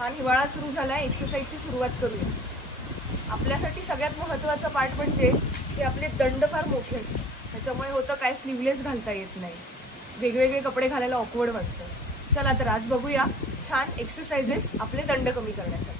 छान हिवाळा सुरू झालाय, एक्सरसाइजची सुरुवात करूया. आपल्यासाठी सगळ्यात महत्त्वाचा पार्ट म्हणजे की आपले दंड फार मोठे असतात, त्याच्यामुळे होतं काय, स्लीवलेस घालता येत नाही, वेगवेगळे कपडे घालायला ऑकवर्ड वाटतं. चला तर आज बघूया छान एक्सरसाइजेस आपले दंड कमी करण्यासाठी.